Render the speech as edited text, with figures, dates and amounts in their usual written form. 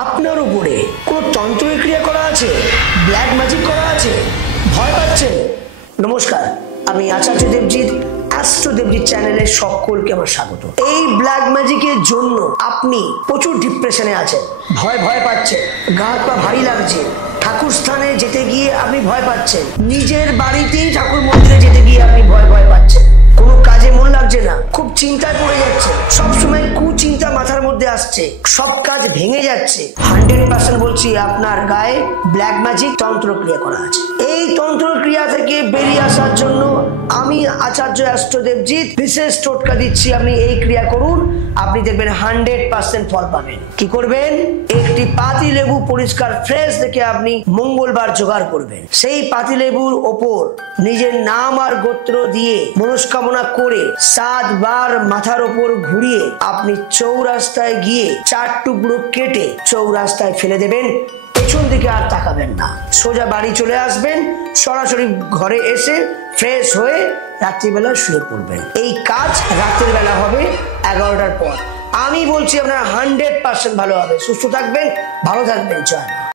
আপনার উপরে কোনো তন্ত্রের ক্রিয়া করা আছে, ব্ল্যাক ম্যাজিক করা আছে, ভয় পাচ্ছেন? নমস্কার, আমি আচার্য দেবজিৎ, অ্যাস্ট্রো দেবজিৎ চ্যানেলে সকলকে আমার স্বাগত। এই ব্ল্যাক ম্যাজিকের জন্য আপনি প্রচুর ডিপ্রেশনে আছেন, ভয় পাচ্ছেন, গা হাত পা ভারী লাগছে, ঠাকুর স্থানে যেতে গিয়ে আপনি ভয় পাচ্ছেন, নিজের বাড়িতেই ঠাকুর মন্দিরে যেতে গিয়ে আপনি ভয় পাচ্ছেন, কোনো কাজে মন লাগছে না, খুব চিন্তায় পড়ে যাচ্ছে, সবসময় কুচিন্তা মাথার মধ্যে আসছে, সব কাজ ভেঙে যাচ্ছে। 100% বলছি আপনার গায়ে ব্ল্যাক ম্যাজিক তন্ত্রক্রিয়া করা আছে। এই তন্ত্রক্রিয়া থেকে বেরিয়ে আসার জন্য আমি আচার্য অ্যাস্ট্রো দেবজিৎ বিশেষ টোটকা দিচ্ছি। আপনি এই ক্রিয়া করুন, আপনি দেখবেন 100% ফল পাবেন। কি করবেন? একটি পাতি লেবু পরিষ্কার ফ্রেশ দেখে আপনি মঙ্গলবার জোগাড় করবেন। সেই পাতি লেবুর ওপর নিজের নাম আর গোত্র দিয়ে মনস্কামনা করে 7 বার মাথার ওপর ঘুরিয়ে আপনি চৌরাস্তায় গিয়ে 4 টুকরো কেটে চৌরাস্তায় ফেলে দেবেন। পেছন দিকে আর তাকাবেন না, সোজা বাড়ি চলে আসবেন, সরাসরি ঘরে এসে ফ্রেশ হয়ে রাত্রিবেলা শুয়ে পড়বেন। এই কাজ রাতের বেলা হবে 11টার পর। আমি বলছি আপনার 100% ভালো হবে। সুস্থ থাকবেন, ভালো থাকবেন। জয় মা।